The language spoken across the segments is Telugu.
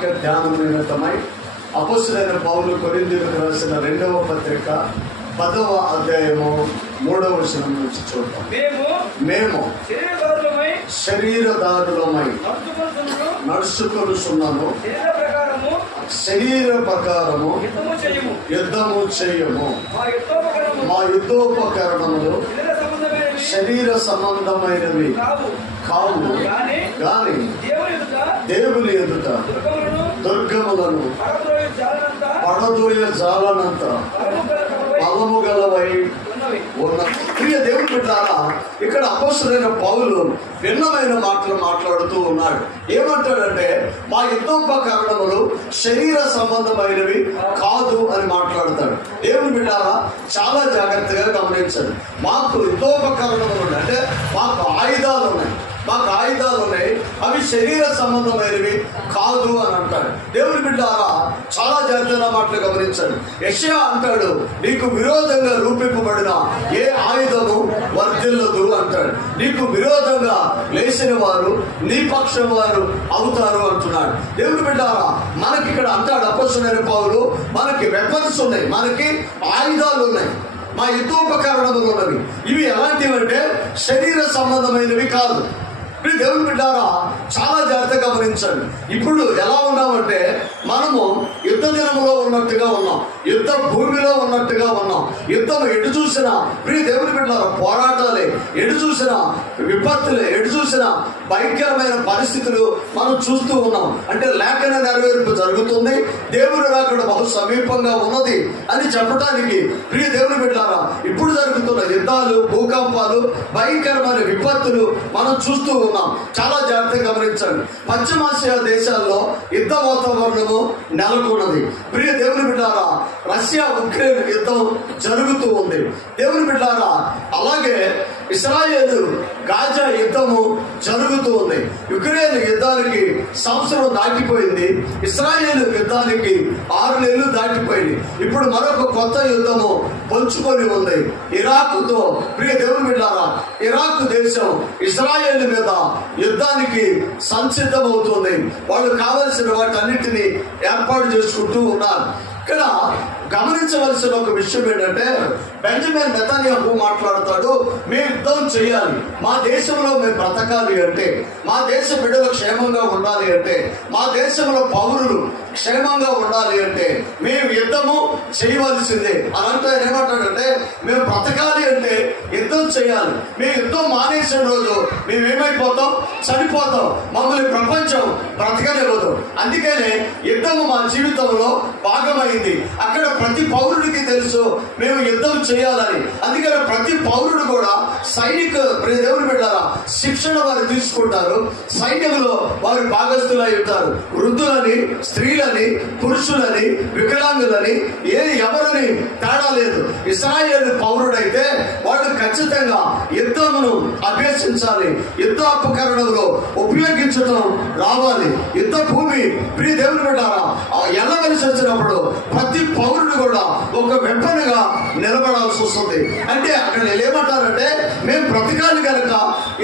వాక్య ధ్యానం నిమిత్తమై అపోస్తలుడైన పౌలు కొరింథీయులకు రాసిన 2వ పత్రిక 10వ అధ్యాయము 3వ వచనం నుంచి చూద్దాం. మేము శరీరదారులమై నడుచుకొనుచున్నాము, శరీర ప్రకారము యుద్ధము చేయము. మా యుద్ధోపకరణములు శరీర సంబంధమైనవి కావు గాని దేవుని ఎదుట దుర్గములను పడదోయ జాలనంత బలము గలవై ఉన్న. ప్రియ దేవుని బిడ్డలారా, ఇక్కడ అపోస్తలుడైన పౌలు భిన్నమైన మాటలు మాట్లాడుతూ ఉన్నాడు. ఏమంటాడంటే మా యుద్ధోపకరణములు శరీర సంబంధమైనవి కాదు అని మాట్లాడతాడు. దేవుని బిడ్డలారా, చాలా జాగ్రత్తగా గమనించండి. మాకు యుద్ధోపకరణములు ఉన్నాయి, అంటే మాకు ఆయుధాలు ఉన్నాయి, అవి శరీర సంబంధమైనవి కాదు అని అంటాడు. దేవుని బిడ్డలారా, చాలా జాగ్రత్తగా మాటలు గమనించండి. యెషయా అంటాడు, నీకు విరోధంగా రూపింపబడిన ఏ ఆయుధము వర్ధిల్లదు అంటాడు. నీకు విరోధంగా లేచిన వారు నీ పక్షం వారు అవుతారు అంటున్నాడు. దేవుని బిడ్డలారా, మనకి ఇక్కడ అంటాడు అపోస్తలుడైన పౌలు, మనకి వెపన్స్ ఉన్నాయి, మనకి ఆయుధాలు ఉన్నాయి, మా యుద్ధోపకరణములు ఉన్నవి. ఇవి ఎలాంటివి అంటే శరీర సంబంధమైనవి కాదు. దేవుని బిడ్డారా, చాలా జాగ్రత్తగా గమనించండి. ఇప్పుడు ఎలా ఉన్నామంటే మనము యుద్ధ దినములో ఉన్నట్టుగా ఉన్నాం, యుద్ధ భూమిలో ఉన్నట్టుగా ఉన్నాం. యుద్ధం ఎటు చూసినా ప్రియ దేవుని బిడ్డలారా పోరాటాలే, ఎటు చూసినా విపత్తులే, ఎటు చూసినా భయంకరమైన పరిస్థితులు మనం చూస్తూ ఉన్నాం. అంటే లేఖన నెరవేర్పు జరుగుతుంది, దేవుని రాకడ బహు సమీపంగా ఉన్నది అని చెప్పడానికి ప్రియ దేవుని బిడ్డలారా ఇప్పుడు జరుగుతున్న యుద్ధాలు, భూకంపాలు, భయంకరమైన విపత్తులు మనం చూస్తూ ఉన్నాం. చాలా జాగ్రత్తగా గమనించండి. పశ్చిమాసియా దేశాల్లో యుద్ధ వాతావరణము నెలకొన్నది. ప్రియ దేవుని బిడ్డలారా, రష్యా ఉక్రెయిన్ యుద్ధం జరుగుతూ ఉంది. దేవుని బిడ్డలారా, అలాగే ఇశ్రాయేలు గాజా యుద్ధము జరుగుతూ ఉంది. యుక్రెయిన్ యుద్ధానికి సంవత్సరం దాటిపోయింది, ఇశ్రాయేలు యుద్ధానికి 6 నెలలు దాటిపోయింది. ఇప్పుడు మరొక కొత్త యుద్ధము పొంచుకొని ఉంది ఇరాకుతో. ప్రియ దేవుని బిడ్డలారా, ఇరాక్ దేశం ఇశ్రాయేలు మీద యుద్ధానికి సంసిద్ధమవుతుంది. వాళ్ళు కావలసిన వాటన్నిటిని ఏర్పాటు చేసుకుంటూ ఉన్నారు. ఇక్కడ గమనించవలసిన ఒక విషయం ఏంటంటే బెంజమిన్ నెతన్యాహు మాట్లాడతాడు, మేము యుద్ధం చేయాలి, మా దేశంలో మేము బ్రతకాలి అంటే, మా దేశ బిడ్డలు క్షేమంగా ఉండాలి అంటే, మా దేశంలో పౌరులు క్షేమంగా ఉండాలి అంటే మేము యుద్ధము చేయవలసిందే అని అంటే ఆయన ఏమంటాడంటే మేము బ్రతకాలి అంటే యుద్ధం చేయాలి. మేము యుద్ధం మానేసిన రోజు మేమేమైపోతాం? చనిపోతాం. మమ్మల్ని ప్రపంచం బ్రతకనివ్వదు. అందుకనే యుద్ధము మా జీవితంలో భాగమైంది. అక్కడ ప్రతి పౌరుడికి తెలుసు మేము యుద్ధం చేయాలని. అందుకని ప్రతి పౌరుడు కూడా సైనిక దేవుని బిడ్డలారా శిక్షణ వారు తీసుకుంటారు. సైన్యంలో వారు భాగస్థులు అయి ఉంటారు. వృద్ధులని, స్త్రీలని, పురుషులని, వికలాంగులని, ఎవరని తేడా లేదు. ఇశ్రాయేలు పౌరుడైతే వాడు ఖచ్చితంగా యుద్ధమును అభ్యసించాలి, యుద్ధోపకరణంలో ఉపయోగించడం రావాలి. యుద్ధ భూమి ప్రియ దేవుని బిడ్డలారా వెళ్ళవలసి వచ్చినప్పుడు ప్రతి పౌరుడు కూడా ఒక వెంపనగా నిలబడాల్సి వస్తుంది. అంటే అక్కడ ఏమంటారంటే మేము బ్రతకాలి కనుక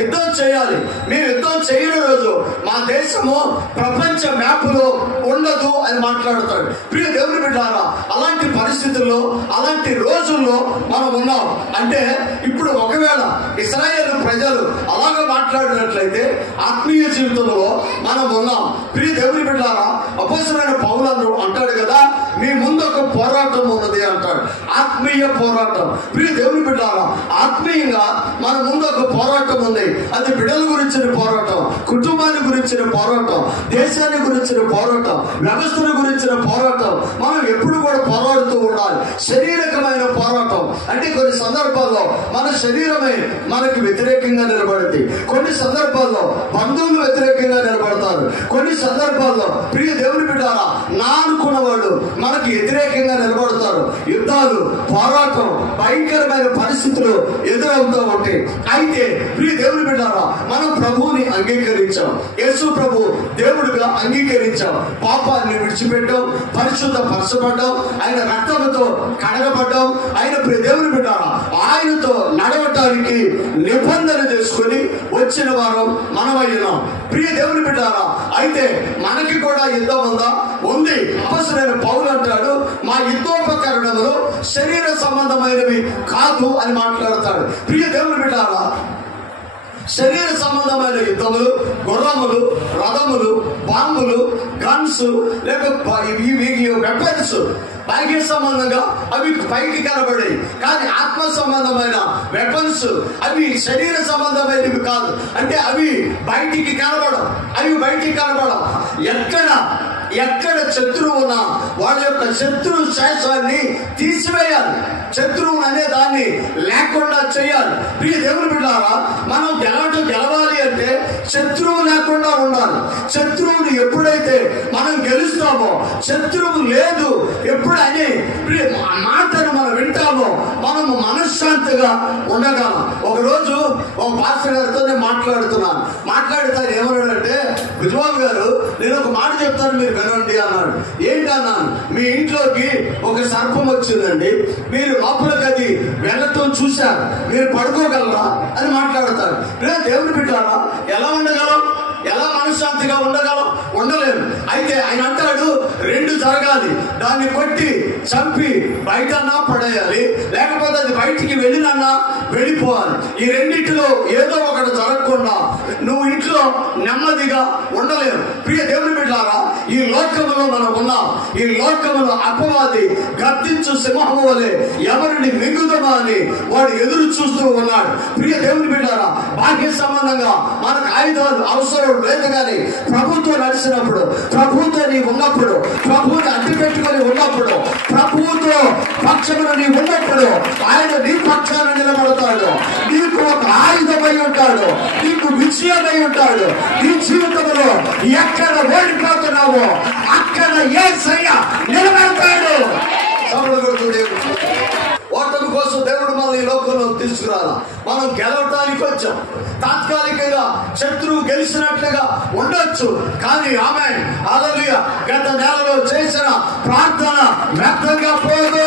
యుద్ధం చేయాలి. మేము యుద్ధం చేయని రోజు మా దేశము ప్రపంచ మ్యాప్లో ఉండదు అని మాట్లాడతాడు. ప్రియ దేవుని బిడ్డలారా, అలాంటి పరిస్థితుల్లో, అలాంటి రోజుల్లో మనం ఉన్నాం. అంటే ఇప్పుడు ఒకవేళ ఇశ్రాయేలు ప్రజలు అలాగే మాట్లాడినట్లయితే ఆత్మీయ జీవితంలో మనం ఉన్నాం. ప్రియ దేవుని బిడ్డలారా, అపోస్తలుడైన పౌలు అంటాడు కదా, మీ ముందు ఒక పోరాటం ఉన్నది అంటాడు, ఆత్మీయ పోరాటం. ప్రియ దేవుని బిడ్డలారా, ఆత్మీయంగా మన ముందు ఒక పోరాటం ఉంది. అది బిడ్డల గురించిన పోరాటం, కుటుంబాన్ని గురించిన పోరాటం, దేశాన్ని గురించిన పోరాటం, వ్యవస్థల గురించిన పోరాటం. మనం ఎప్పుడు కూడా పోరాడుతూ ఉండాలి. శారీరకమైన పోరాటం అంటే కొన్ని సందర్భాల్లో మన శరీరమే మనకు వ్యతిరేకంగా నిలబడింది, కొన్ని సందర్భాల్లో బంధువులు వ్యతిరేకంగా నిలబడతారు, కొన్ని సందర్భాల్లో ప్రియ దేవుని బిడ్డలారా నా అనుకున్నవాడు మనకి వ్యతిరేకంగా నిలబడతారు. యుద్ధాలు, పోరాటం, భయంకరమైన పరిస్థితులు ఎదురవుతూ ఉంటాయి. అయితే ప్రియ దేవుని బిడ్డలారా మనం ప్రభువుని అంగీకరించావు, యేసు ప్రభు దేవుడిగా అంగీకరించావు, పాపాన్ని విడిచిపెట్టావు, పరిశుద్ధ పరచబడ్డావు, ఆయన రక్తంతో కడగబడ్డావు. ఆయన దేవుని బిడ్డారా, ఆయనతో నడవటానికి నిబంధన చేసుకుని వచ్చిన వారం మనమయ్యాం. ప్రియ దేవుని బిడ్డారా, అయితే మనకి కూడా యుద్ధం ఉందా? ఉంది. అపొస్తలుడైన పౌలు అంటాడు, మా యుద్ధోపకరణములు శరీర సంబంధమైనవి కాదు అని మాట్లాడతాడు. ప్రియ దేవుని బిడ్డారా, శరీర సంబంధమైన యుద్ధములు, గుర్రములు, రథములు, బాంబులు, గన్స్, లేక వెపన్స్ పైకి సంబంధంగా అవి పైకి కనబడే, కానీ ఆత్మ సంబంధమైన వెపన్స్ అవి శరీర సంబంధమైనవి కాదు. అంటే అవి బయటికి కనబడవు, ఎక్కడ శత్రువు ఉన్నా వాళ్ళ యొక్క శత్రు శేషాన్ని తీసివేయాలి, శత్రువు అనే దాన్ని లేకుండా చేయాలి. ప్రియ దేవుని బిడ్డారా, మనం గెలవాలి అంటే శత్రువు లేకుండా ఉండాలి. శత్రువుని ఎప్పుడైతే మనం గెలుస్తామో, శత్రువు లేదు ఎప్పుడని మాటను మనం వింటామో, మనము మనశ్శాంతిగా ఉండగలం. ఒకరోజు ఒక పాస్టర్ గారితో నేను మాట్లాడుతాను ఏమన్నాడంటే, గుజవాబు గారు నేను ఒక మాట చెప్తాను, మీరు వినండి అన్నాడు. ఏంటన్నాను, మీ ఇంట్లోకి ఒక సర్పం వచ్చిందండి, మీరు లోపలికి అది వెళ్ళటం చూశారు, మీరు పడుకోగలరా అని మాట్లాడతారు. దేవుని బిడ్డారా, ఎలా ఉండగలం? ఎలా మనశ్శాంతిగా ఉండలేము. అయితే ఆయన అంటాడు, రెండు జరగాలి, దాన్ని కొట్టి చంపి బయటన్నా పడేయాలి, లేకపోతే అది బయటికి వెళ్ళినన్నా వెళ్ళిపోవాలి. ఈ రెండింటిలో ఏదో ఒకటి జరగకుండా నువ్వు ఇంట్లో నెమ్మదిగా ఉండలేవు. ప్రియ దేవుని బిడ్డారా, ఈ లోకములో మనం ఉన్నాం. ఈ లోకములో అపవాది గర్జించు సింహము వలె ఎవరిని మింగుదమా అని వాడు ఎదురు చూస్తూ ఉన్నాడు. ప్రియ దేవుని బిడ్డారా, బాహ్య సంబంధంగా మనకు ఆయుధాలు అవసరం లేదు, కానీ ప్రభుత్వం నడిచినప్పుడు, ప్రభుత్వం నీవు ఉన్నప్పుడు, ప్రభువుని అడ్డు పెట్టుకొని ఉన్నప్పుడు, ప్రభుత్వం పక్షమున నీ ఉన్నప్పుడు ఆయన నీ పక్షాన నిలబడతాడు. నీకు ఒక ఆయుధమై ఉంటాడు, నీకు విజయమై ఉంటాడు. నీ జీవితంలో ఎక్కడ ఓడిపోతున్నావో అక్కడ యేసయ్య నిలబడతాడు. ఓటమి కోసం దేవుడు మనం ఈ లోకంలో తీసుకురాలా. మనం గెలవటానికి వచ్చాం. తాత్కాలికంగా శత్రువు గెలిచినట్లుగా ఉండొచ్చు, కానీ ఆమె హల్లెలూయా గత నెలలో చేసిన ప్రార్థన వ్యర్థంగా పోదు.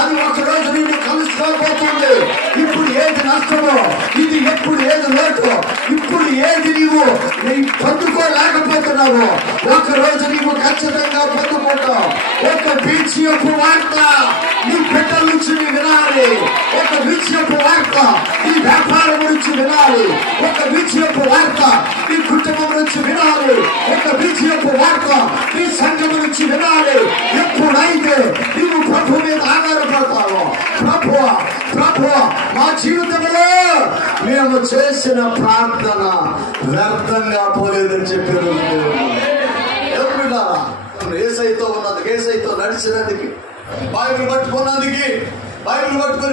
అది ఒకరోజు నిన్ను కలుసుకోబోతుంది. ఇప్పుడు ఏది నష్టమో, ఇది ఎప్పుడు ఏది లోటో, ఇప్పుడు ఏది నీవు పొందుకోలేకపోతున్నావో ఒకరోజు నీవు ఖచ్చితంగా పొందుకుంటావు. ఒక విజయపు వార్త నీ బిడ్డల నుంచి వినాలి, ఒక విజయపు వార్త నీ వ్యాపారం గురించి వినాలి, ఒక విజయపు వార్త నీ కుటుంబం నుంచి వినాలి, ఒక విజయపు వార్త నీ సంఘం నుంచి వినాలి. ఎప్పుడైతే నీవు ప్రభు మీద ఆధారపడతావో, ప్రభువా మా జీవితంలో మేము చేసిన ప్రార్థన వ్యర్థంగా పోలేదని చెప్పారు. ఏసైతో ఉన్నందుకు, ఏసైతో నడిచినందుకు, బైబిల్ పట్టుకుని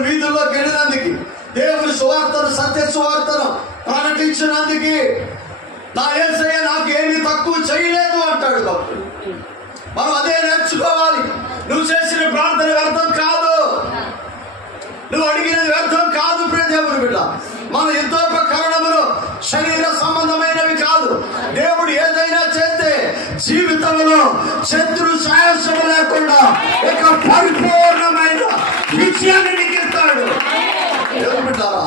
వీధుల్లోకి వెళ్ళినందుకు, దేవుని సువార్తను, సత్య సువార్తను ప్రకటించినందుకు నా యేసయ్య నాకు ఏమీ తక్కువ చేయలేదు అంటాడు భక్తుడు. మనం అదే నేర్చుకోవాలి. నువ్వు చేసిన ప్రార్థన వ్యర్థం కాదు, నువ్వు అడిగినది వ్యర్థం కాదు. ప్రియ దేవుని బిడ్డ, మన యుద్ధోపకరణములు శరీర సంబంధమైనవి కాదు. దేవుడు ఏదైనా చేస్తే జీవితంలో శత్రు సాయస్సు లేకుండా ఒక పరిపూర్ణమైన విజయాన్ని నీకు ఇస్తాడు. దేవుని బిడ్డారా,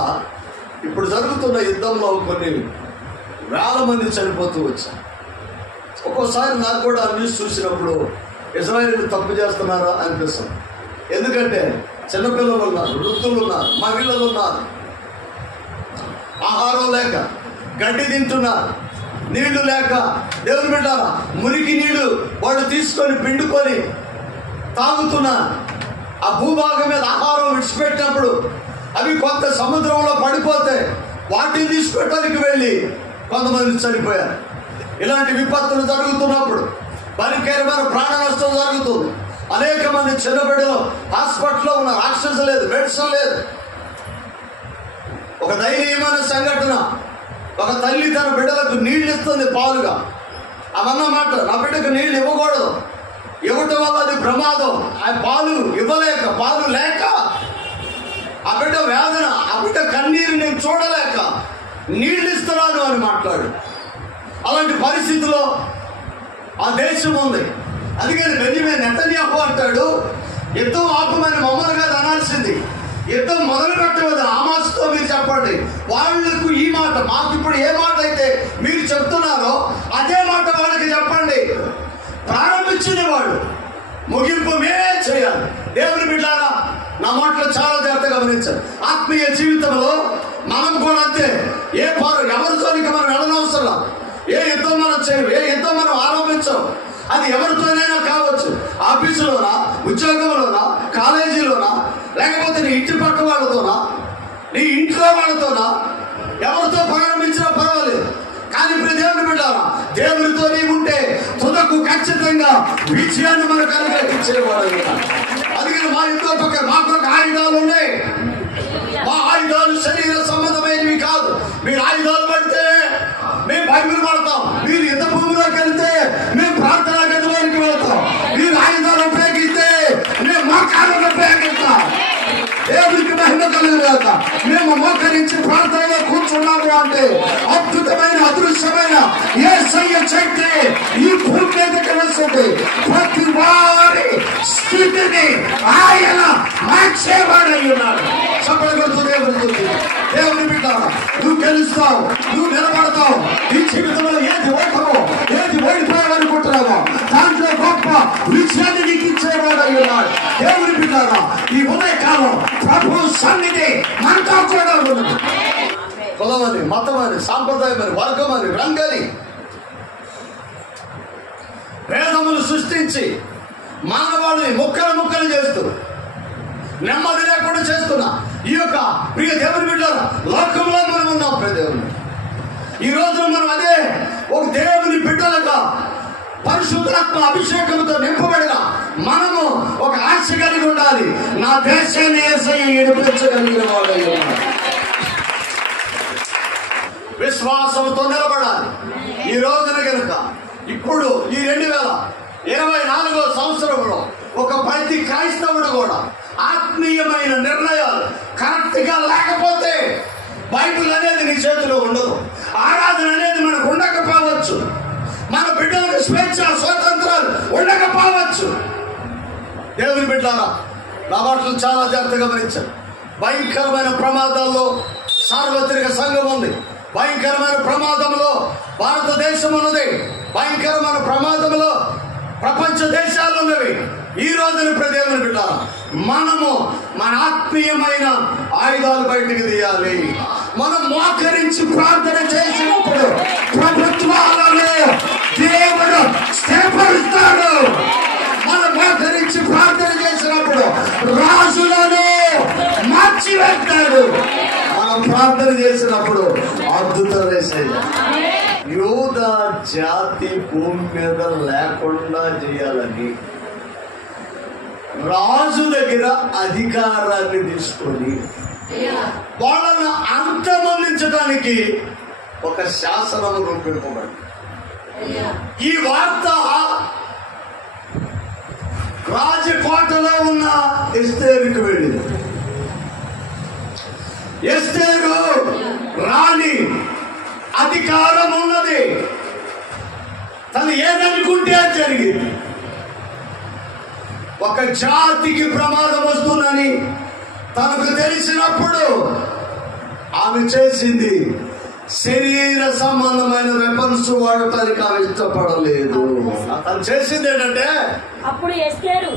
ఇప్పుడు జరుగుతున్న యుద్ధంలో కొన్ని వేల మంది చనిపోతూ వచ్చారు. ఒక్కోసారి నాకు కూడా న్యూస్ చూసినప్పుడు ఇజ్రాయేల్ తప్పు చేస్తున్నారా అనిపిస్తుంది. ఎందుకంటే చిన్నపిల్లలు ఉన్నారు, వృద్ధులు ఉన్నారు, మహిళలు ఉన్నారు, ఆహారం లేక గడ్డి తింటున్నారు, నీళ్లు లేక. దేవుని బిడ్డారా, మురికి నీళ్లు వాడు తీసుకొని పిండుకొని తాగుతున్నారు. ఆ భూభాగం మీద ఆహారం విడిచిపెట్టినప్పుడు అవి కొంత సముద్రంలో పడిపోతే వాటిని తీసుకెట్టడానికి వెళ్ళి కొంతమంది చనిపోయారు. ఇలాంటి విపత్తులు జరుగుతున్నప్పుడు భయంకరమైన ప్రాణ నష్టం జరుగుతుంది. అనేక మంది చిన్న బిడ్డలు హాస్పిటల్లో ఉన్న, ఆక్సిజన్ లేదు, మెడిసిన్ లేదు. ఒక దయనీయమైన సంఘటన, ఒక తల్లి తన బిడ్డలకు నీళ్లు ఇస్తుంది పాలుగా. అవన్న మాట, నా బిడ్డకు నీళ్లు ఇవ్వకూడదు, ఇవ్వటం వల్ల అది ప్రమాదం. ఆ పాలు ఇవ్వలేక, పాలు లేక ఆ బిడ్డ వేదన, ఆ బిడ్డ కన్నీరు నేను చూడలేక నీళ్ళు ఇస్తున్నాను అని మాట్లాడు. అలాంటి పరిస్థితిలో ఆ దేశం ఉంది. అందుకని బెంజమిన్ నెతన్యాహు అంటాడు, యుద్ధం ఆపమని మమ్మల్ని కాదు అనాల్సింది, యుద్ధం మొదలు పెట్టవద్దు హమాస్తో మీరు చెప్పండి. వాళ్ళకు ఈ మాట, మాకు ఇప్పుడు ఏ మాట అయితే మీరు చెప్తున్నారో అదే మాట వాళ్ళకి చెప్పండి. ప్రారంభించింది వాళ్ళు, ముగింపు మేమే చేయాలి. దేవుని బిడ్డారా, నా మాటలు చాలా జాగ్రత్తగా గమనించాలి. ఆత్మీయ జీవితంలో మనం కూడా అంతే. ఎవరితోనికి మనం వెళ్ళనవసరం, ఏ యుద్ధం మనం చేయం, ఏ యుద్ధం మనం ఆరంభించం. అది ఎవరితోనైనా కావచ్చు, ఆఫీసులోనా, ఉద్యోగంలోనా, కాలేజీలోనా, లేకపోతే నీ ఇంటి పక్క వాళ్ళతోనా, నీ ఇంట్లో వాళ్ళతోనా, ఎవరితో ప్రారంభించినా పర్వాలేదు. కానీ ఇప్పుడు దేవుని బిడ్డారా, దేవునితో నీవు ఉంటే తుదకు ఖచ్చితంగా విజయాన్ని మనకు అనుగ్రహించేవాడు. అందుకని మా ఇంట్లో పక్క మాకు ఒక ఆయుధాలు ఉన్నాయి. మా ఆయుధాలు శరీర సంబంధమైనవి కాదు. మీరు ఆయుధాలు పడితే మేము బైబిల్ పడతాం, మీరు యుద్ధ భూమిలోకి వెళ్తే మేము ప్రార్థనా గదిలోకి వెళ్తాం, మీరు ఆయుధాలు ఉపయోగిస్తే మేము మోకాలను ఉపయోగిస్తాం. దేవునికి మహిమ కలుగుగాక. మేము మోకరించి ప్రార్థనలో కూర్చున్నాము అంటే అద్భుతమైన అదృశ్యమైన యేసయ్య శక్తి ఈ భూమి మీదకి వస్తుంది. ప్రతి వారి స్థితిని ఆయన మార్చేవాడై ఉన్నాడు. దేవుని బిడ్డ, నువ్వు గెలుస్తావు, నువ్వు నిలబడతావు. ఈ జీవితంలో ఏది ఓటమో, ఏది ఓడిపోయావనుకుంటున్నావో దాంట్లో గొప్ప విజయాన్ని నీకు ఇచ్చేవాడై ఉన్నాడు. దేవుని బిడ్డారా, ఈ ఉదయకాలం ప్రభు సన్నిధి మనతో కూడా ఉన్నది. కులమని, మతమని, సాంప్రదాయమని, వర్గమని, రంగని భేదములు సృష్టించి మానవాళిని ముక్కలు చేస్తూ నెమ్మది లేకుండా చేస్తున్నా ఈ యొక్క ప్రియ దేవుని బిడ్డలారా, లోకంలో మనం ఉన్నాం. ప్రియ దేవుని, ఈ రోజున మనం అదే ఒక దేవుని బిడ్డలుగా పరిశుద్ధాత్మ అభిషేకంతో నింపబడిన మనము ఒక ఆశ కలిగి ఉండాలి. నా దేశాన్ని యేసయ్య విడిపించగలిగిన వాడు. విశ్వాసంతో నిలబడాలి. ఈ రోజున కనుక ఇప్పుడు ఈ 2024 సంవత్సరంలో ఒక ప్రతి క్రైస్తవుడు కూడా ఆత్మీయమైన నిర్ణయాలు కరెక్ట్ గా లేకపోతే బైబిల్ అనేది నీ చేతిలో ఉండదు. ఆరాధన అనేది మనకు ఉండకపోవచ్చు, మన బిడ్డలకు స్వేచ్ఛ స్వాతంత్రాలు ఉండకపోవచ్చు. దేవుని బిడ్డలారా, నా మాటలు చాలా జాగ్రత్తగా గమనించారు. భయంకరమైన ప్రమాదాల్లో సార్వత్రిక సంఘం ఉంది. భయంకరమైన ప్రమాదంలో భారతదేశం ఉన్నది. భయంకరమైన ప్రమాదంలో ప్రపంచ దేశాలు ఉన్నవి. ఈ రోజున దేవుని బిడ్డలారా, మనము మన ఆత్మీయమైన ఆయుధాలు బయటికి తీయాలి. మనం మోకరించి ప్రార్థన చేసినప్పుడు ప్రభుత్వాలను దేవుడు స్థిరపరుస్తాడు. మనం మోకరించి ప్రార్థన చేసినప్పుడు రాజులను మార్చివేస్తాడు. మనం ప్రార్థన చేసినప్పుడు అద్భుతం వేసేది. యూద జాతి భూమి మీద లేకుండా చేయాలని రాజు దగ్గర అధికారాన్ని తీసుకొని వాళ్ళను అంతమొందించడానికి ఒక శాసనం రూపొందింపబడింది. ఈ వార్త రాజకోటలో ఉన్న ఎస్తేరుకు వెళ్ళింది. ఎస్తేరు రాణి, అధికారం ఉన్నది. తను ఏదనుకుంటే అది జరిగింది. ఒక జాతికి ప్రమాదం వస్తుందని తనకు తెలిసినప్పుడు ఆమె చేసింది శరీర సంబంధమైన వెపన్స్ వాడటానికి ఆమె ఇష్టపడలేదు. తను చేసింది ఏంటంటే, అప్పుడు ఎస్తేరు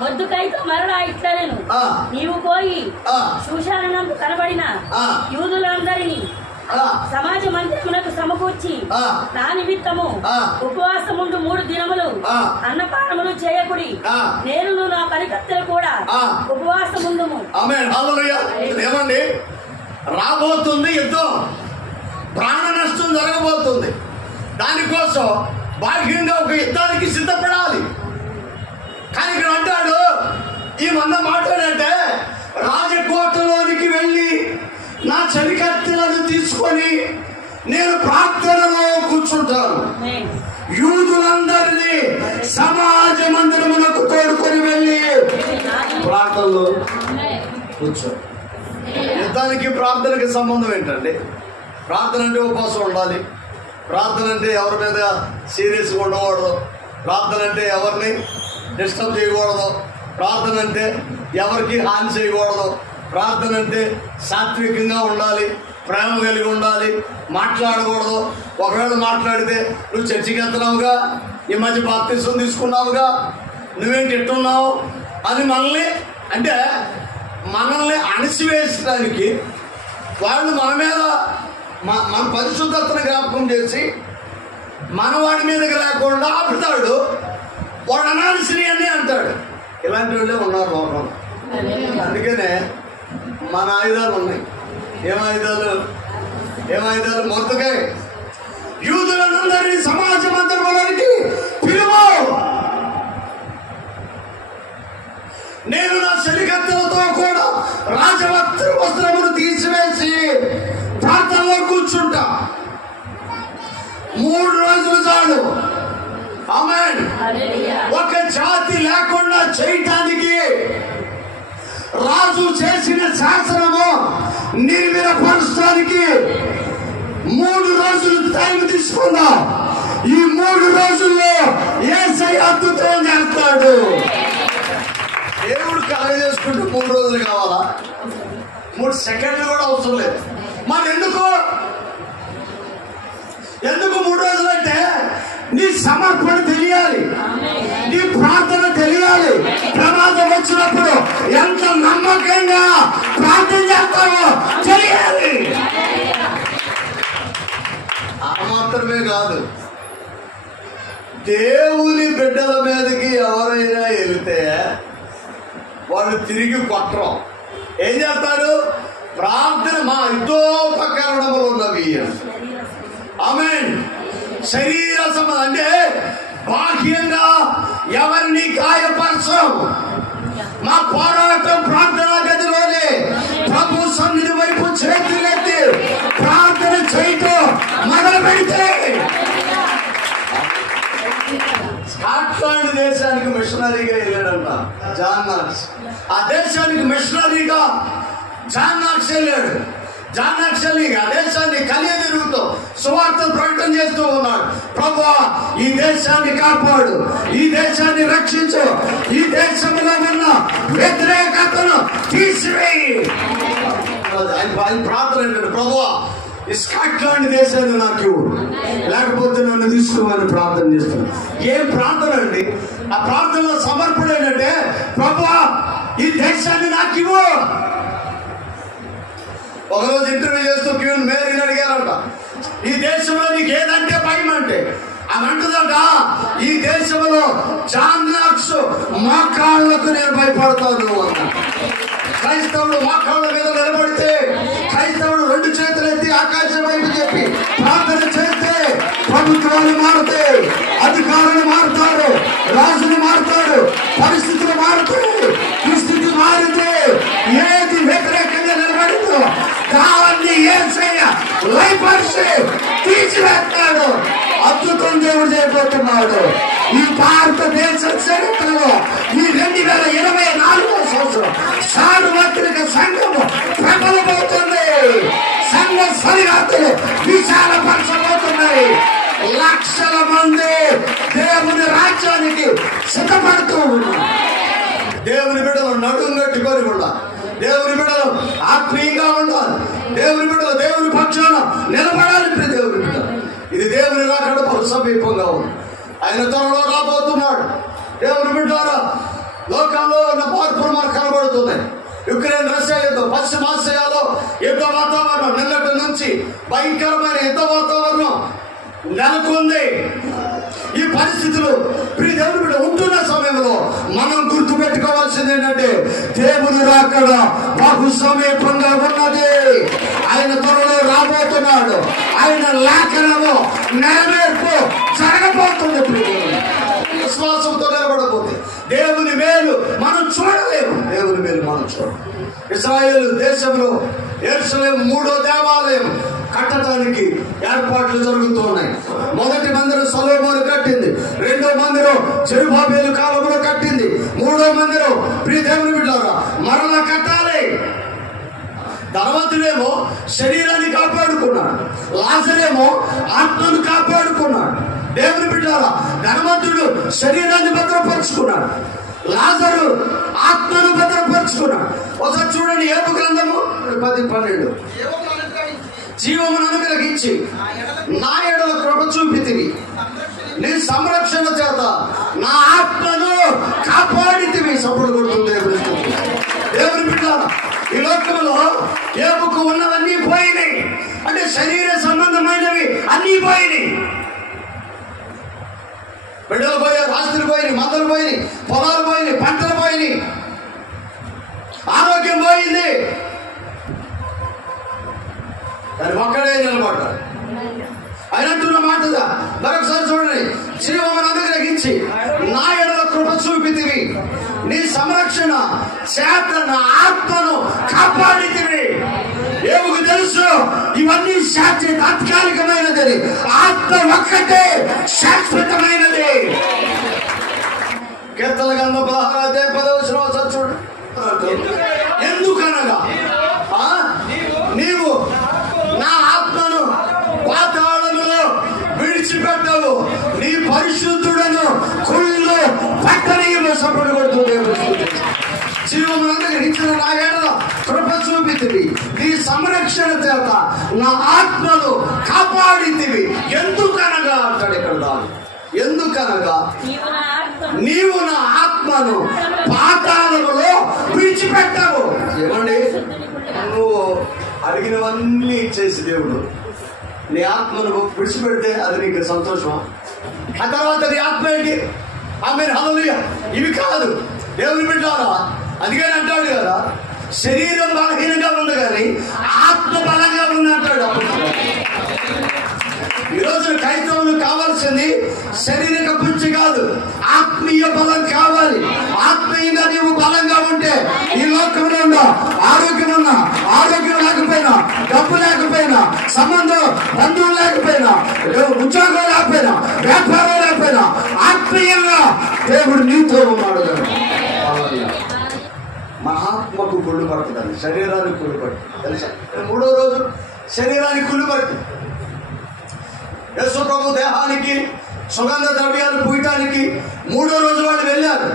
మొర్దెకైతో మరలా ఇట్లనెను, నీవు పోయి షూషానునందు కనబడిన యూదులందరినీ సమాజ మందిరమునకు సమకూర్చి నా నిమిత్తము ఉపవాసముండు 3 దినములు అన్నపానములు చేయకుడి, నేను నా పనికత్తెలు కూడా ఉపవాసముందుము. ఏమండి, రాబోతుంది యుద్ధం, ప్రాణ నష్టం జరగబోతుంది. దానికోసం బాహ్యంగా ఒక యుద్ధానికి సిద్ధపడాలి. కానీ ఇక్కడ అంటాడు, ఈ వంద మాట్లాడంటే రాజకోటలోనికి వెళ్ళి నా చలికత్తెలను తీసుకొని నేను ప్రార్థనలో కూర్చుంటాను. యూదులందరినీ సమాజ మందిరమునకు తోడుకొని వెళ్ళి ప్రార్థనలో కూర్చో. యుద్ధానికి ప్రార్థనకి సంబంధం ఏంటండి? ప్రార్థన అంటే ఉపవాసం ఉండాలి, ప్రార్థన అంటే ఎవరి మీద సీరియస్గా ఉండకూడదు, ప్రార్థన అంటే ఎవరిని డిస్టర్బ్ చేయకూడదు, ప్రార్థన అంటే ఎవరికి హాని చేయకూడదు, ప్రార్థన అంటే సాత్వికంగా ఉండాలి, ప్రేమ కలిగి ఉండాలి, మాట్లాడకూడదు. ఒకవేళ మాట్లాడితే నువ్వు చర్చికి వెళ్తున్నావుగా, ఈ మధ్య బాప్తిసం తీసుకున్నావుగా, నువ్వేంటి ఎట్టున్నావు అని మనల్ని అణిసివేయడానికి వాళ్ళు మన మీద మన పరిశుద్ధతను జ్ఞాపకం చేసి మన వాడి మీదకి లేకుండా ఆపుతాడు. వాడు అనాల్సిని అని అంటాడు. ఇలాంటి వాళ్ళే ఉన్నారు లోకం. అందుకనే మన ఆయుధాలు ఉన్నాయి. ఏమాయుధాలు మొత్తగా యూదులందరినీ సమాజ మందిరానికి పిలువు. నేను నా శరీరతో కూడా వస్త్రమును తీసివేసి ప్రార్థనలో కూర్చుంటా. 3 రోజులు చాలు. ఆమేన్. ఒక జాతి లేకుండా చేయటానికి రాజు చేసిన శాసనము నిర్వీర్యపరచడానికి 3 రోజులు టైం తీసుకుందాం. ఈ 3 రోజుల్లో యేసయ్య అద్భుతం చేస్తాడు. దేవుడు కలగ చేసుకుంటే 3 రోజులు కావాలా? 3 సెకండ్లు కూడా అవసరం లేదు. మరి ఎందుకు 3 రోజులు అంటే నీ సమర్పణ తెలియాలి, నీ ప్రార్థన తెలియాలి. ప్రమాదం వచ్చినప్పుడు ఎంత నమ్మకంగా ప్రార్థన చేస్తావో తెలియాలి. ఆ మాత్రమే కాదు, దేవుని బిడ్డల మీదకి ఎవరైనా వెళితే వాళ్ళు తిరిగి కొట్టరు. ఏం చేస్తారు? ప్రార్థన మా యుద్ధోపకరణములు ఉన్నవి. ఆమేన్. శరీర సంబంధం అంటే బాహ్యంగా ఎవరిని గాయపరచం. మా పోరాటం ప్రార్థనా గదిలోనే ప్రభు సన్నిధి వైపు చేతులెత్తి ప్రార్థన చేయటం మొదలు పెడితే స్కాట్లాండ్ దేశానికి మిషనరీగా వెళ్ళాడంట జాన్ నాక్స్. ఆ దేశానికి మిషనరీగా జాన్ నాక్స్ వెళ్ళాడు. జాన్ నాక్స్ వెళ్ళి ఆ దేశాన్ని కలియదిరుగుతూ సువార్త ప్రకటన చేస్తూ ఉన్నాడు. ప్రభువా, ఈ దేశాన్ని కాపాడు, ఈ దేశాన్ని రక్షించు, ఈ దేశంలో ఉన్న వ్యతిరేకతను తీసివేయి. ఆయన ప్రార్థన ఏంటంటే, ప్రభువా ఈ స్కాట్లాండ్ దేశాన్ని నాకు ఇవ్వు, లేకపోతే నన్ను తీసుకోమని ప్రార్థన చేస్తున్నాను. ఏం ప్రార్థన అండి? ఆ ప్రార్థనలో సమర్పణ ఏంటంటే, ప్రభువా ఈ దేశాన్ని నాకు ఇవ్వు. ఒకరోజు ఇంటర్వ్యూ చేస్తూ క్యూన్ మేరీని అడిగారంట, ఈ దేశంలో నీకు ఏదంటే భయం అంటే? ఆమె అంటుందంట, ఈ దేశంలో జాన్ నాక్స్ మోకాళ్ళకు నేను భయపడతాను అన్న. క్రైస్తవుడు మోకాళ్ళ మీద నిలబడితే, క్రైస్తవుడు 2 చేతులు ఎత్తి ఆకాశం వైపు చెప్పి ప్రార్థన చేస్తే ప్రభుత్వాలు మారుతాయి, అధికారులు మారుతారు, రాజులు మారుతారు, పరిస్థితులు మారుతాయి. దుస్థితి మారితే ఏది వ్యతిరేకంగా నిలబడిందో దాన్ని యేసయ్య లయపరిచి తీసివేస్తాడు. అద్భుతం దేవుడు చేయబోతున్నాడు. ఈ భారతదేశ చరిత్రలో ఈ 2024వ సంవత్సరం సార్వత్రిక సంఘము ప్రబలమవుతుంది. సంఘ సరిహద్దులు విశాలపరచబోతున్నాయి. లక్షల మంది దేవుని రాజ్యానికి సిద్ధపడుతూ ఉన్నారు. దేవుని బిడ్డలు నడుము కట్టుకొని ఉండాలి. దేవుని బిడ్డలు ఆత్మీయంగా ఉండాలి. దేవుని బిడ్డలు దేవుని పక్షాన నిలబడాలి. దేవుని బిడ్డలు ఇది దేవుని రాకడ బహు సమీపంగా ఉంది. ఆయన త్వరలో రాబోతున్నాడు. దేవుని బిడ్డలారా, లోకంలో ఉన్న మార్పులు మనకు కనబడుతున్నాయి. యుక్రెయిన్ రష్యా యుద్ధం, పశ్చిమాసియాలో యుద్ధ వాతావరణం, నిన్నటి నుంచి భయంకరమైన యుద్ధ వాతావరణం నెలకొంది. ఈ పరిస్థితులు ప్రియ దేవుని బిడ్డ ఉంటున్న సమయంలో మనం గుర్తుపెట్టుకోవాల్సింది ఏంటంటే, దేవుని రాకడ బహు సమీపంగా ఉన్నది. ఆయన త్వరలో రాబోతున్నాడు. ఆయన లేఖనము నెరవేర్పు జరగబోతుంది. విశ్వాసంతో నిలబడబోతే దేవుని మేలు మనం చూడలేము. దేవుని మేలు మనం చూడలేము. ఇశ్రాయేలు దేశంలో యెరూషలేము 3వ దేవాలయం కట్టడానికి ఏర్పాట్లు జరుగుతున్నాయి. మొదటి మందిరం సొలొమోను కట్టింది, 2వ మందిరం జెరుబ్బాబెలు కాలంలో కట్టింది, 3వ మందిరం ప్రియ దేవుని బిడ్డలారా మరలా కట్టాలి. ధనవంతుడేమో శరీరాన్ని కాపాడుకున్నాడు, లాజరేమో ఆత్మను కాపాడు దేవుని బిడ్డలారా, ధనవంతుడు శరీరాన్ని భద్రపరుచుకున్నాడు, లాజరు ఆత్మను భద్రపరుచుకున్నాడు. ఒకసారి చూడండి యోబు గ్రంథము 10:12. జీవమును అనుగ్రహించి నా ఎడల కృప చూపితివి, నీ సంరక్షణ చేత నా ఆత్మను కాపాడితివి. సపోర్ట్ కొడుతుంది దేవుని బిడ్డలారా. ఈ లోకంలో యోబుకు ఉన్నవన్నీ పోయినాయి, అంటే శరీర సంబంధమైనవి అన్నీ పోయినాయి. బిడ్డలు పోయారు, ఆస్తులు పోయినాయి, మందలు పోయినాయి, పొలాలు పోయినాయి, పంటలు పోయినాయి, ఆరోగ్యం పోయింది. దాని ఒక్కడే నిలబడ్డారు. అయినట్టున్న మాటగా మరొకసారి చూడండి, జీవమును అనుగ్రహించి నా ఎడల కృప చూపితివి, నీ సంరక్షణ చేత నా ఆత్మను కాపాడితివి. యోబుకు తెలుసు ఇవన్నీ తాత్కాలికమైనది, ఆత్మ ఒక్కటే శాశ్వతమైనది. కీర్తన గ్రంథం 16:10 చూడు. ఎందుకనగా నీవు నా ఆత్మను పాతాళములో విడిచిపెట్టవు, నీ పరిశుద్ధుడను కుళ్ళు పట్టణీయులు. సపోర్ట్ కొడుతుంది. జీవమును అనుగ్రహించిన నా ఎడల కృప చూపితివి, నీ సంరక్షణ చేత నా ఆత్మను కాపాడితివి. ఎందుకనగా అంటాడు ఇక్కడ దాని. ఎందుకనగా నీవు నా ఆత్మను పాతాళములో విడిచిపెట్టవు. ఏమండి, నువ్వు అడిగినవన్నీ ఇచ్చేసి దేవుడు నీ ఆత్మను విడిచిపెడితే అది నీకు సంతోషమా? ఆ తర్వాత నీ ఆత్మ ఏంటి? ఆమేన్, హల్లెలూయా. ఇవి కాదు దేవుని బిడ్డలారా. అందుకని అంటాడు కదా, శరీరం బలహీనంగా ఉంది కానీ ఆత్మ బలంగా ఉంది అంటాడు. ఈరోజు క్రైస్తవులు కావాల్సింది శారీరక పుష్టి కాదు, ఆత్మీయ బలం కావాలి. ఆత్మీయంగా నీవు బలంగా ఉంటే ఈ లోకంలో ఉన్నా, ఆరోగ్యం ఉన్నా, ఆరోగ్యం లేకపోయినా, డబ్బు లేకపోయినా, సంబంధం బంధువులు లేకపోయినా, ఉద్యోగం లేకపోయినా, వ్యాపారం లేకపోయినా, ఆత్మీయంగా దేవుడు నీతో ఉన్నాడు. మహాత్మకు కుళ్ళు పడుతుందండి, శరీరానికి కుళ్ళు పడుతుంది. తెలుసా? 3వ రోజు శరీరానికి కుళ్ళు పడుతుంది. యేసు ప్రభు దేహానికి సుగంధ ద్రవ్యాలు పూయటానికి 3వ రోజు వాళ్ళు వెళ్ళారు.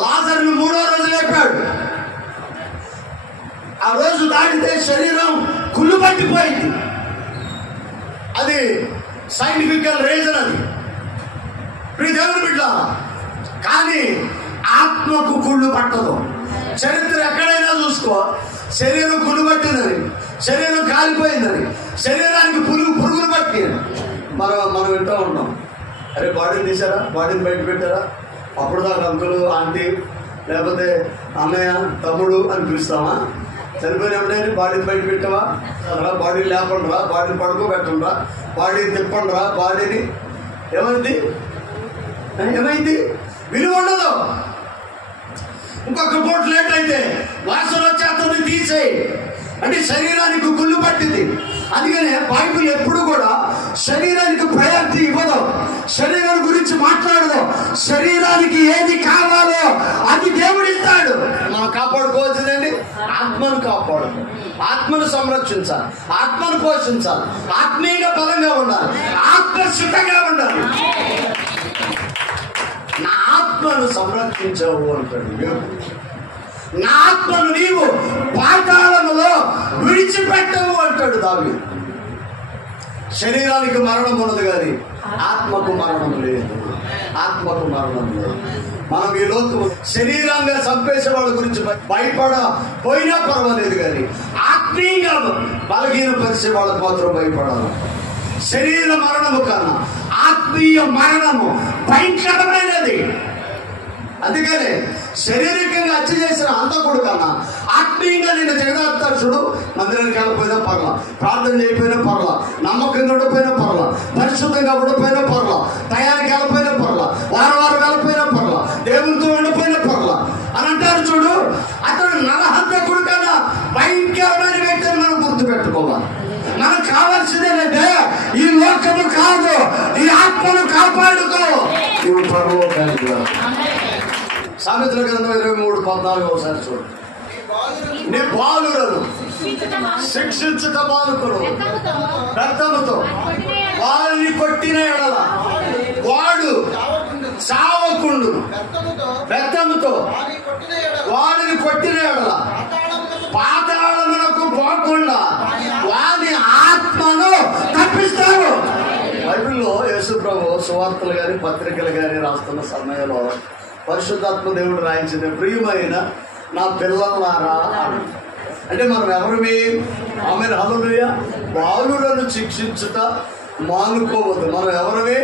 లాజరును 3వ రోజు లేపాడు. ఆ రోజు దాటితే శరీరం కుళ్ళు పట్టిపోయింది. అది సైంటిఫికల్ రీజన్. అది దేవుని బిడ్డలారా. కానీ ఆత్మకు కుళ్ళు పట్టదు. చరిత్ర ఎక్కడైనా చూసుకో, శరీరం కుళ్ళు పట్టిందని, శరీరం కాలిపోయిందని, శరీరానికి పురుగులు పట్టి మనం వింటూ ఉంటాం. అరే బాడీని తీసారా, బాడీని బయట పెట్టారా, అప్పుడు దాకా అంకులు ఆంటీ లేకపోతే అన్నయ్య తమ్ముడు అని పిలుస్తామా? చనిపోయినప్పుడే బాడీని బయట పెట్టావా? బాడీ లేకుండా, బాడీని పడుకోబెట్టండా, బాడీని తిప్పండా, బాడీని ఏమైంది విలువ ఉండదు. ఇంకొక పూట లేట్ అయితే వాసన వచ్చేస్తుంది, తీసేయి అంటే శరీరానికి గుళ్ళు పట్టింది. అందుకనే బైబిల్ ఎప్పుడు కూడా శరీరానికి ప్రయారిటీ ఇవ్వదు, శరీరం గురించి మాట్లాడదు. శరీరానికి ఏది కావాలో అది దేవుడు ఇస్తాడు. మనం కాపాడుకోవాల్సిందండి ఆత్మను కాపాడుకో, ఆత్మను సంరక్షించాలి, ఆత్మను పోషించాలి, ఆత్మీయంగా బలంగా ఉండాలి, ఆత్మశుద్ధంగా ఉండాలి. నా ఆత్మను సంరక్షించవు అంటాడు. నా ఆత్మను నీవు పాతాళములో విడిచిపెట్టవు అంటాడు దావీదు. శరీరానికి మరణం ఉన్నది కానీ ఆత్మకు మరణం లేదు. ఆత్మకు మరణం లేదు. మనం ఈ లోకం శరీరంగా చంపేసే వాళ్ళ గురించి భయపడపోయినా పర్వాలేదు, కానీ ఆత్మీయంగా బలహీనపరిచే వాళ్ళకి మాత్రం భయపడాలి. శరీర మరణము కన్నా ఆత్మీయ మరణము భయంకరమైనది. అందుకనే శారీరకంగా హత్య చేసిన హంతకుడు కన్నా ఆత్మీయంగా నేను జగదాత్తాడు చూడు. మందిరానికి వెళ్ళకపోయినా పర్లా, ప్రార్థన చేయకపోయినా పర్లా, నమ్మకంగా ఉండకపోయినా పర్లా, పరిశుద్ధంగా ఉండకపోయినా పర్లా, టయానికి వెళ్ళకపోయినా పర్లా, వారం వెళ్ళకపోయినా పర్లా, దేవునితో ఉండకపోయినా పర్లా అని అంటారు చూడు. అతడు నరహంతకుడు కన్నా భయంకరమైన వ్యక్తిని మనం గుర్తుపెట్టుకోవాలి. మనకు కావాల్సిందేనంటే ఈ లోకము కాదు, ఈ ఆత్మను కాపాడుకో. నువ్వు పరలోకానికి సామెతల గ్రంథం 23:14 ఒకసారి చూడు. నీ బాలులను శిక్షించుట మానుకును, రక్తముతో వారిని కొట్టిన ఎడల బెత్తముతో వాడిని కొట్టిన ఎడల పాతాళమునకు పోకుండా వాని ఆత్మను తప్పిస్తారు. బైబిల్లో యేసుప్రభు సువార్తలు గాని పత్రికలు గాని రాస్తున్న సమయంలో పరిశుద్ధాత్మ దేవుడు రాయించిన ప్రియమైన నా పిల్లలారా అంటే మనం ఎవరివి? ఆమె హల్లెలూయా. బాలులను శిక్షించుట మానుకోవద్దు. మనం ఎవరివి?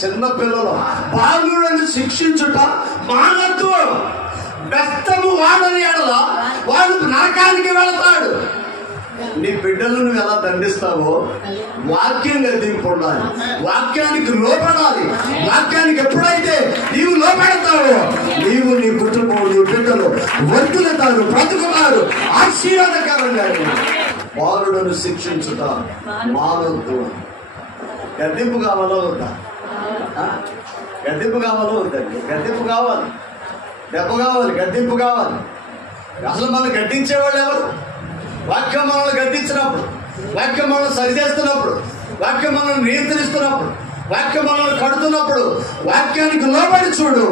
చిన్న పిల్లలు. బాలులను శిక్షించుట మానద్దు. బెత్తము వాడని ఎడల వాడు నరకానికి వెళతాడు. నీ బిడ్డలను నువ్వు ఎలా దండిస్తావో వాక్యం గదింపు ఉండాలి, వాక్యానికి లోపడాలి. వాక్యానికి ఎప్పుడైతే నీవు లోపడతావో నీవు, నీ కుటుంబం, నీ బిడ్డలు వర్తులుతారు, బ్రతుకుతారు, ఆశీర్వాదకరంగా. బాలులను శిక్షించుట మానవద్దు. గద్దింపు కావాలో వద్దా? గద్దింపు కావాలో వద్దండి? గద్దింపు కావాలి, దెబ్బ కావాలి, గద్దింపు కావాలి. అసలు మనం గద్దించేవాళ్ళు ఎవరు? వాక్యం మనల్ని గద్దించినప్పుడు, వాక్యం మనల్ని సరిచేస్తున్నప్పుడు, వాక్యం మనల్ని నియంత్రిస్తున్నప్పుడు, వాక్యం మనల్ని కడుతున్నప్పుడు వాక్యానికి లోబడి చూడు,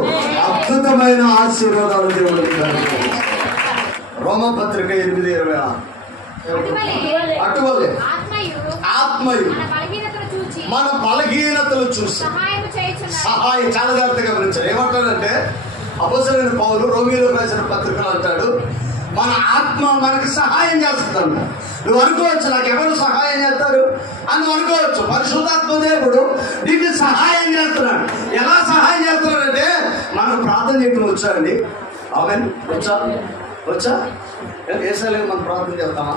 అద్భుతమైన ఆశీర్వాదాలు దేవుడు. రోమపత్రిక 8:26 అటువలే ఆత్మయు మన బలహీనతలు చూసి సహాయం. చాలా జాగ్రత్తగా గమనించారు. ఏమంటాడంటే అపోస్తలుడైన పౌలు రోమీయులకు రాసిన పత్రికలు అంటాడు, మన ఆత్మ మనకు సహాయం చేస్తుందంట. నువ్వు అనుకోవచ్చు నాకు ఎవరు సహాయం చేస్తారు అని అనుకోవచ్చు. పరిశుద్ధాత్మ దేవుడు నీకు సహాయం చేస్తున్నాడు. ఎలా సహాయం చేస్తున్నాడంటే మనం ప్రార్థన చేయడం వచ్చా అండి? ఆమెన్ వచ్చా? ఏసాలే మనం ప్రార్థన చేస్తామా?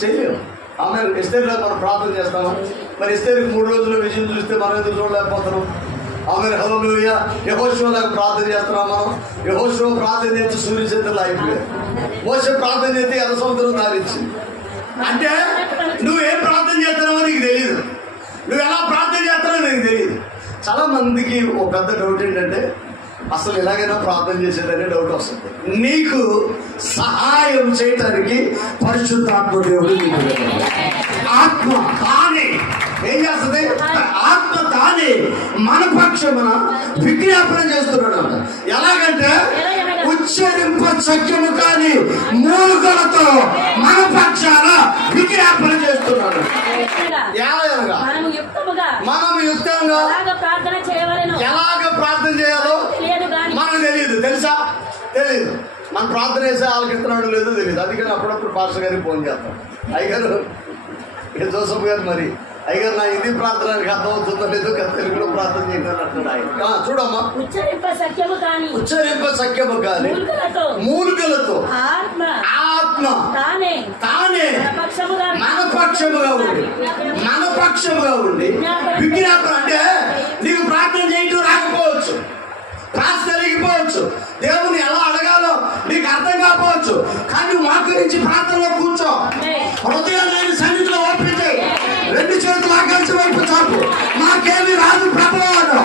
చెయ్యలేము. ఆమె ఎస్తేరులో మనం ప్రార్థన చేస్తామా? మరి ఎస్తేరుకి 3 రోజులు విజయం చూస్తే మనం ఎదురు చూడలేకపోతున్నాం. ఆమె హల్లెలూయా. యెహోషువలకు ప్రార్థన చేస్తున్నాం మనం. యెహోషువ ప్రార్థన చేసి సూర్యచంద్రులు అయిపోయారు. మోషే ప్రార్థన చేస్తే ఎర్ర సముద్రం దారించింది. అంటే నువ్వేం ప్రార్థన చేస్తున్నావో నీకు తెలియదు, నువ్వు ఎలా ప్రార్థన చేస్తున్నావో నీకు తెలియదు. చాలా మందికి ఒక పెద్ద డౌట్ ఏంటంటే అసలు ఎలాగైనా ప్రార్థన చేసేదనే డౌట్ వస్తుంది. నీకు సహాయం చేయటానికి పరిశుద్ధాత్మ దేవుడు నీకు ఆత్మ తానే ఏం చేస్తుంది? ఆత్మ తానే మన పక్షమున విజ్ఞాపన చేస్తున్నాడు. ఎలాగంటే ఉచ్చరింప శక్యము కానీ మూలుకలతో మన పక్షాన విజ్ఞాపన చేస్తున్నాడు. మనం యుక్తంగా ఎలాగ ప్రార్థన చేయాలో మనకు తెలియదు. తెలుసా? తెలియదు. మన ప్రార్థన చేసే వాళ్ళకి ఇస్తున్నాడు లేదో తెలియదు. అందుకని అప్పుడప్పుడు పాస్టర్ గారికి ఫోన్ చేస్తాం. అయ్యగారు జోసఫ్ గారు, మరి అయ్యగారు నా హిందీ ప్రార్థనకి అర్థమవుతుందో లేదో తెలుగులో ప్రార్థన చేయాలని అంటున్నాడు ఆయన. చూడమ్మా, ఉచ్చరింప సఖ్యము కానీ మూలికలతో ఆత్మ తానే మన పక్షముగా ఉండి విజ్ఞాపన. అంటే నీకు ప్రార్థన చేయటం రాకపోవచ్చు, ప్రార్థన తెలియకపోవచ్చు, దేవుని ఎలా అడగాలో నీకు అర్థం కాకపోవచ్చు, కానీ వాక్కు నుంచి ప్రార్థనలో కూర్చో, హృదయాన్ని సన్నిధిలో ఓపించే, 2 చేతులు ఆకాశం వైపు చాపు. నాకేమి రాదు ప్రభువాను,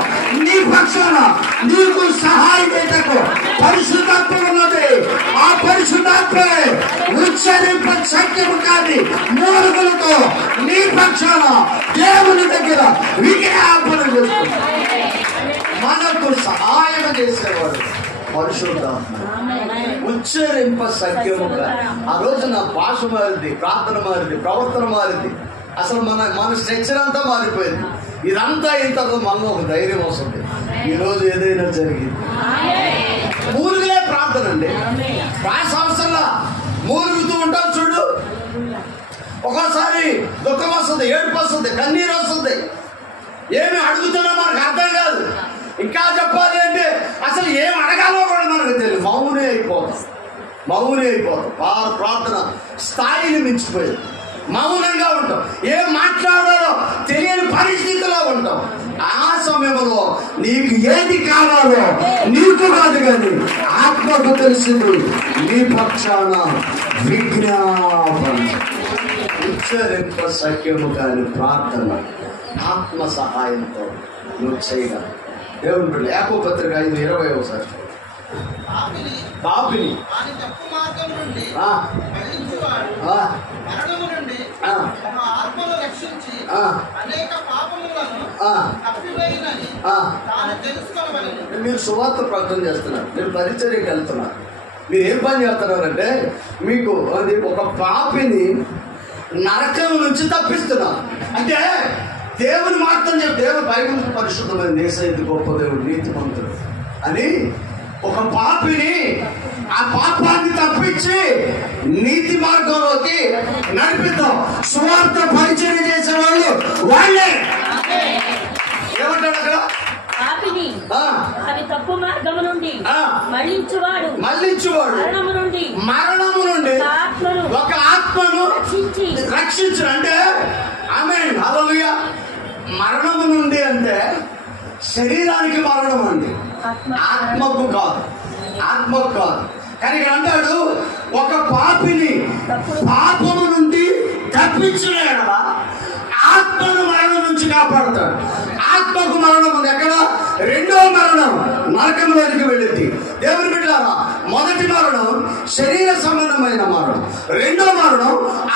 నీ పక్షాన నీకు సహాయం చేయటకు పరిశుద్ధాత్మ ఉన్నది. ఆ పరిశుద్ధాత్మే ఉచ్చరింప శక్యము కానీ మూలుగులతో నీ పక్షాన దేవుని దగ్గర విజ్ఞాపన చేస్తుంది. మనకు సహాయం చేసేవాడు పరిశుద్ధాత్మ. ఉచ్చరింప సఖ్యముగా. ఆ రోజు నా భాష మారింది, ప్రార్థన మారింది, ప్రవర్తన మారింది. అసలు మన స్ట్రక్చర్ అంతా మారిపోయింది. ఇదంతా ఇంత మనలో ఒక ధైర్యం వస్తుంది. ఈరోజు ఏదైనా జరిగింది. మూలుగులే ప్రార్థన అండి. భాష అవసరంలా మూలుగుతూ ఉంటాం చూడు. ఒక్కోసారి దుఃఖం వస్తుంది, ఏడుపు వస్తుంది, కన్నీరు వస్తుంది. ఏమి అడుగుతున్నా మనకు అర్థం కాదు. ఇంకా చెప్పాలి అంటే అసలు ఏం అడగాలో కూడా మనకు తెలియదు. మౌనే అయిపోతాం. ప్రార్థన స్థాయిని మించిపోయింది. మౌనంగా ఉంటాం, ఏం మాట్లాడాలో తెలియని పరిస్థితిలో ఉంటాం. ఆ సమయంలో నీకు ఏది కావాలో నీకు కాదు కానీ ఆత్మకు తెలిసింది. నీ పక్షాన విజ్ఞాపన ఉచ్చరింప సఖ్యము కానీ ప్రార్థన ఆత్మ సహాయంతో నువ్వు చేయగలవు. దేవుని బిడ్డ యాకోబు పత్రిక 5:20 పాపిని ఆత్మను రక్షించి అనేక పాపములను తప్పివేయునని మీరు సువార్త ప్రకటన చేస్తున్నారు, మీరు పరిచర్యకి వెళ్తున్నారు, మీరు ఏం పని చేస్తున్నారంటే మీకు అది ఒక పాపిని నరకం నుంచి తప్పిస్తున్నారు. అంటే దేవుని మాత్రం చెప్పి దేవుడు బైబిల్ పరిశుద్ధమైన దేశం గొప్ప దేవుడు నీతిమంతుడు అని ఒక పాపిని ఆ పాపాన్ని తప్పించి నీతి మార్గంలోకి నడిపిద్దాం. సువార్త పరిచర్య చేసే వాళ్ళు వాళ్ళే. ఏమంటాడు అక్కడ? తప్పు మార్గము నుండి మళ్ళించువాడు మరణము నుండి ఒక ఆత్మను రక్షించు. అంటే ఆమేన్, హల్లెలూయా. మరణము నుండి అంటే శరీరానికి మరణం అండి, ఆత్మకు కాదు, ఆత్మకు కాదు. కానీ ఇక్కడ అంటాడు ఒక పాపిని పాపము నుండి తప్పించులేడా ఆత్మను మరణం నుంచి కాపాడుతాడు. ఆత్మకు మరణం ఉంది ఎక్కడ? రెండో మరణం నరకంలోనికి వెళ్ళింది. దేవుని బిడ్డలారా, మొదటి మరణం శరీర సంబంధమైన మరణం, రెండో మరణం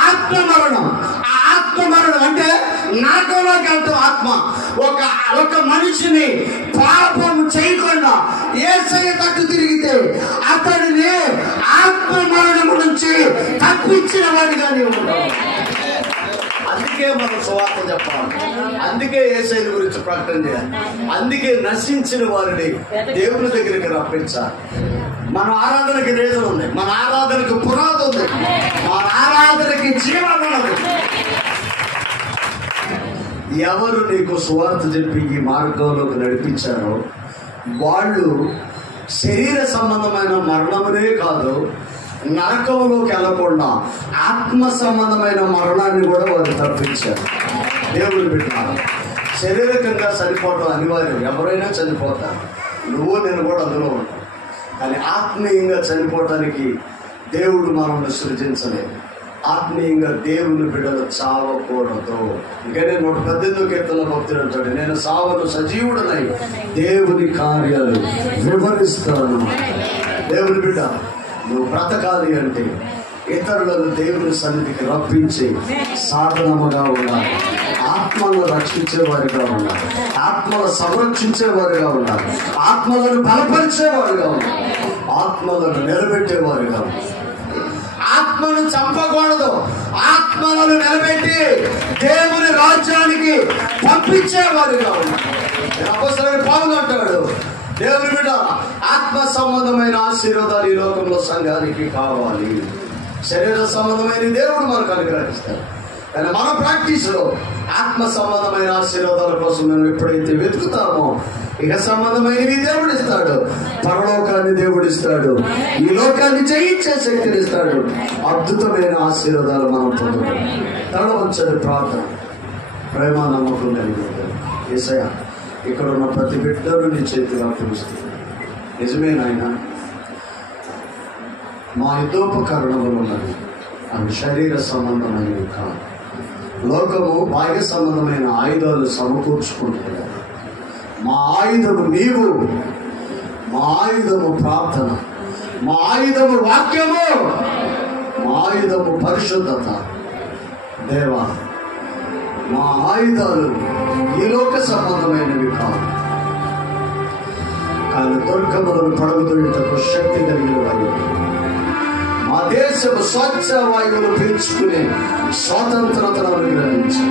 ఆత్మ మరణం. ఆ ఆత్మ మరణం అంటే నరకంలోకి వెళ్తాం. ఆత్మ ఒక మనిషిని పాపం చేయకుండా యేసయ్య తట్టు తిరిగితే అతడిని ఆత్మ మరణం నుంచి తప్పించిన వాడిగానే ఉంటాం. అందుకే మనం సువార్త చెప్పాలి, అందుకే యేసయ్య గురించి ప్రకటన చేయాలి, అందుకే నశించిన వారిని దేవుని దగ్గరికి రప్పించాలి. మన ఆరాధనకి రీజన్ ఉంది, మన ఆరాధనకి పునాది ఉంది, మన ఆరాధనకి జీవం ఉన్నది. ఎవరు నీకు సువార్త చెప్పి ఈ మార్గంలోకి నడిపించారో వాళ్ళు శరీర సంబంధమైన మరణమునే కాదు, నరకంలోకి వెళ్ళకుండా ఆత్మ సంబంధమైన మరణాన్ని కూడా వారు తప్పించారు. దేవుని బిడ్డలారా, శారీరకంగా చనిపోవడం అనివార్యం, ఎవరైనా చనిపోతారు, నువ్వు నేను కూడా అందులో ఉంటాం. కానీ ఆత్మీయంగా చనిపోవటానికి దేవుడు మనల్ని సృజించలేదు. ఆత్మీయంగా దేవుని బిడ్డలు చావకూడదు. ఇంకనే 118 కీర్తనలో భక్తుడు అంటాడు, నేను సావను సజీవుడనై దేవుని కార్యాలు వివరిస్తాను. దేవుని బిడ్డ, నువ్వు బ్రతకాలి అంటే ఇతరులను దేవుని సన్నిధికి రప్పించి సాధనముగా ఉండాలి, ఆత్మలను రక్షించేవారిగా ఉండాలి, ఆత్మలను సంరక్షించేవారిగా ఉండాలి, ఆత్మలను బలపరిచేవారుగా ఉండాలి, ఆత్మలను నిలబెట్టేవారుగా ఉండాలి. ఆత్మను చంపకూడదు, ఆత్మలను నిలబెట్టి దేవుని రాజ్యానికి పంపించేవారుగా ఉండాలి. అపొస్తలుడైన పౌలు అంటాడు, దేవుని బిడ్డ, ఆత్మ సంబంధమైన ఆశీర్వాదాలు ఈ లోకంలో సంఘానికి కావాలి. శరీర సంబంధమైన దేవుడు మనకు అనుగ్రహిస్తాడు. కానీ మన ప్రాక్టీస్ లో ఆత్మ సంబంధమైన ఆశీర్వాదాల కోసం మేము ఎప్పుడైతే వెతుకుతామో ఇక సంబంధమైనవి దేవుడిస్తాడు, పరలోకాన్ని దేవుడిస్తాడు, ఈ లోకాన్ని జయించే శక్తిని ఇస్తాడు, అద్భుతమైన ఆశీర్వాదాలు మనం పొందుతాం. తల వంచని ప్రార్థన, ప్రేమ నమ్మకం కలిగి యేసయ్య, ఇక్కడ ఉన్న ప్రతి బిడ్డను నీ చేతిగా పిలుస్తుంది. నిజమే నాయన, మా యుద్ధోపకరణములు ఉన్నవి, అవి శరీర సంబంధమైనవి కాదు. లోకము బాహ్య సంబంధమైన ఆయుధాలు సమకూర్చుకుంటున్నారు. మా ఆయుధము నీవు, మా ఆయుధము ప్రార్థన, మా ఆయుధము వాక్యము, మా ఆయుధము పరిశుద్ధత. దేవా, మా ఆయుధాలు ఈ లోక సంబంధమైనవి కాదు, కానీ దుర్గములను పడగొట్టేందుకు శక్తి కలిగిన వాయు, మా దేశము స్వచ్ఛ వాయువులు పీల్చుకునే స్వాతంత్రతను అనుగ్రహించి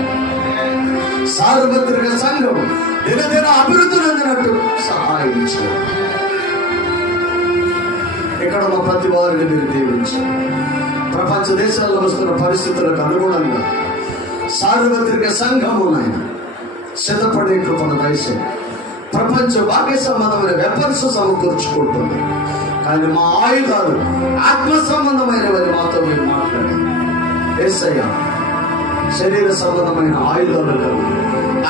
సార్వత్రిక సంఘం దినదిన అభివృద్ధి చెందినట్టు సహాయం చేయాలి. ఇక్కడ మా ప్రతి వారిని మీరు దీవించారు. ప్రపంచ దేశాల్లో వస్తున్న పరిస్థితులకు అనుగుణంగా సార్వత్రిక సంఘము నాయన సిద్ధపడే కృపను దయచేయండి. ప్రపంచ భాగ్య సంబంధమైన వెపన్స్ సమకూర్చుకుంటుంది, కానీ మా ఆయుధాలు ఆత్మ సంబంధమైనవని మాతో మీరు మాట్లాడారు. యేసయ్య, శరీర సంబంధమైన ఆయుధాలు లేవు,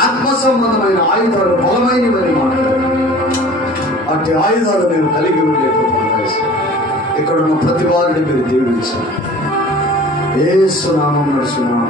ఆత్మ సంబంధమైన ఆయుధాలు బలమైనవని మాట్లాడారు. అట్టి ఆయుధాలు మేము కలిగి ఉండే ఇక్కడ ఉన్న ప్రతి వారిని మీరు దీవించారు. యేసు నామం నడుచున్నాము.